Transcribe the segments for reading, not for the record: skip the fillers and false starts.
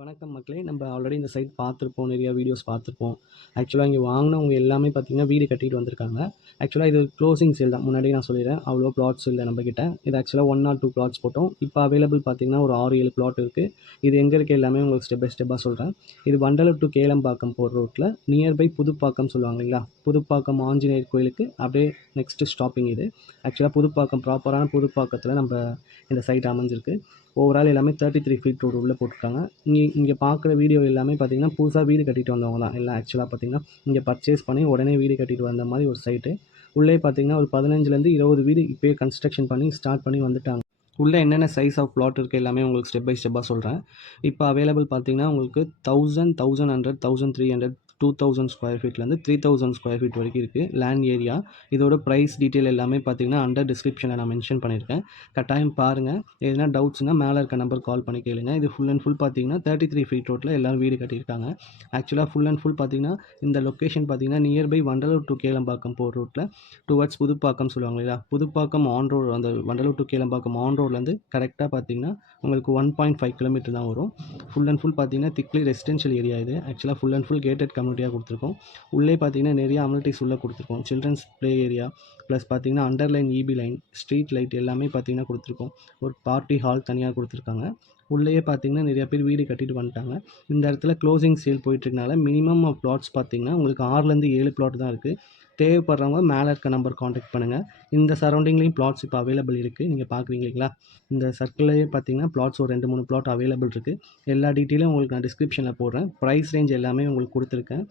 வணக்கம் மக்களே. நம்ம ஆல்ரெடி இந்த சைட் பார்த்துருப்போம். நிறையா வீடியோஸ் பார்த்துருப்போம். ஆக்சுவலாக இங்கே வாங்கினவங்க எல்லாமே பார்த்தீங்கன்னா வீடு கட்டிட்டு வந்திருக்காங்க. ஆக்சுவலாக இது க்ளோசிங் சேல் தான். முன்னாடியே நான் சொல்லிடுறேன். அவ்வளோ பிளாட்ஸ் இல்லை நம்மக்கிட்ட. இது ஆக்சுவலாக 1 ஆர் 2 பிளாட்ஸ் போட்டோம். இப்போ அவைலபிள் பார்த்தீங்கன்னா ஒரு 6-7 பிளாட் இருக்குது. இது எங்கே இருக்குது எல்லாமே உங்களுக்கு ஸ்டெப் பை ஸ்டெப்பாக சொல்கிறேன். இது வண்டலூர் டு கேளம்பாக்கம் போகிற ரோட்டில் நியர்பை புதுப்பாக்கம் சொல்லுவாங்க இல்லைங்களா? புதுப்பாக்கம் ஆஞ்சநேயர் கோயிலுக்கு அப்படியே நெக்ஸ்ட்டு ஸ்டாப்பிங் இது. ஆக்சுவலாக புதுப்பாக்கம் ப்ராப்பரான புதுப்பாக்கத்தில் நம்ம இந்த சைட் அமைஞ்சிருக்கு. ஓவரால் எல்லாமே 33 ஃபீட் ரோடு உள்ளே போட்டிருக்காங்க. இங்கே பார்க்குற வீடியோ எல்லாமே பார்த்தீங்கன்னா புதுசாக வீடு கட்டிட்டு வந்தவங்க தான் எல்லாம். ஆக்சுவலாக பார்த்தீங்கன்னா இங்கே பர்ச்சேஸ் பண்ணி உடனே வீடு கட்டிட்டு வந்த மாதிரி ஒரு சைட்டு. உள்ளே பார்த்தீங்கன்னா ஒரு 15லேருந்து 20 வீடு இப்போயே கன்ஸ்ட்ரக்ஷன் பண்ணி ஸ்டார்ட் பண்ணி வந்துட்டாங்க. உள்ளே என்னென்ன சைஸ் ஆஃப் பிளாட் இருக்குது எல்லாமே உங்களுக்கு ஸ்டெப் பை ஸ்டெப்பாக சொல்கிறேன். இப்போ அவைலபிள் பார்த்தீங்கன்னா உங்களுக்கு 1000, 1100, 1300, 2000 ஸ்கொயர் ஃபீட்லேருந்து 3000 ஸ்கொயர் ஃபீட் வரைக்கும் இருக்குது லேண்ட் ஏரியா. இதோட ப்ரைஸ் டீட்டெயில் எல்லாமே பார்த்தீங்கன்னா அண்டர் டிஸ்கிரிப்ஷனில் நான் மென்ஷன் பண்ணியிருக்கேன். கட்டாயம் பாருங்கள். எதுனா டவுட்ஸ்னால் மேலே இருக்க நம்பர் கால் பண்ணி கேளுங்க. இது ஃபுல் அண்ட் ஃபுல் பார்த்தீங்கன்னா 33 ஃபீட் ரோட்டில் எல்லோரும் வீடு கட்டியிருக்காங்க. ஆக்சுவலாக ஃபுல் அண்ட் ஃபுல் பார்த்தீங்கன்னா இந்த லொக்கேஷன் பார்த்தீங்கன்னா நியர்பை வண்டலூர் டு கேளம்பாக்கம் போகிற ரோட்டில் டுவர்ட்ஸ் புதுப்பாக்கம் சொல்லுவாங்க இல்லையா? புதுப்பாக்கம் ஆன் ரோடு, அந்த வண்டலூர் டு கேளம்பாக்கம் ஆன் ரோட்லேருந்து கரெக்டாக பார்த்தீங்கன்னா உங்களுக்கு 1.5 கிலோமீட்டர் தான் வரும். ஃபுல் அண்ட் ஃபுல் பார்த்தீங்கன்னா திக்லி ரெசிடென்ஷியல் ஏரியா இது. ஆக்சுவலாக ஃபுல் அண்ட் ஃபுல் கேட்டட் கம்யூனிட்டியாக கொடுத்துருக்கோம். உள்ளே பார்த்தீங்கன்னா நிறைய அமினிட்டிஸ் உள்ளே கொடுத்துருக்கோம். சில்ட்ரன்ஸ் ப்ளே ஏரியா ப்ளஸ் பார்த்தீங்கன்னா underline EB line, street light எல்லாமே பார்த்தீங்கன்னா கொடுத்துருக்கோம். ஒரு பார்ட்டி ஹால் தனியாக கொடுத்துருக்காங்க. உள்ளேயே பார்த்தீங்கன்னா நிறைய பேர் வீடு கட்டிட்டு வந்துட்டாங்க. இந்த இடத்துல க்ளோசிங் சேல் போயிட்டுருக்கனால மினிமம் ஆஃப் பிளாட்ஸ் பார்த்தீங்கன்னா உங்களுக்கு 6லேருந்து 7 பிளாட் தான் இருக்குது. தேவைப்படுறவங்க மேலே இருக்க நம்பர் காண்டாக்ட் பண்ணுங்கள். இந்த சரௌண்டிங்லேயும் பிளாட்ஸ் இப்போ அவைலபிள் இருக்குது. நீங்கள் பார்க்குறீங்க இல்லைங்களா? இந்த சர்க்கிள்லேயே பார்த்தீங்கன்னா பிளாட்ஸ் ஒரு 2-3 பிளாட் அவைலபிள் இருக்குது. எல்லா டீட்டெயிலும் உங்களுக்கு நான் டிஸ்கிரிப்ஷனில் போடுறேன். ப்ரைஸ் ரேஞ்ச் எல்லாமே உங்களுக்கு கொடுத்துருக்கேன்.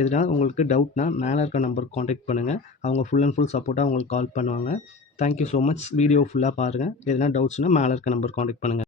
எதுனா உங்களுக்கு டவுட்னா மேலே இருக்க நம்பர் காண்டாக்ட் பண்ணுங்கள். அவங்க ஃபுல் அண்ட் ஃபுல் சப்போர்ட்டாக உங்களுக்கு கால் பண்ணுவாங்க. Thank you so much. வீடியோ ஃபுல்லாக பாருங்கள். எதுனா டவுட்ஸ்னால் மேலே இருக்க நம்பர் காண்டாக்ட் பண்ணுங்கள்.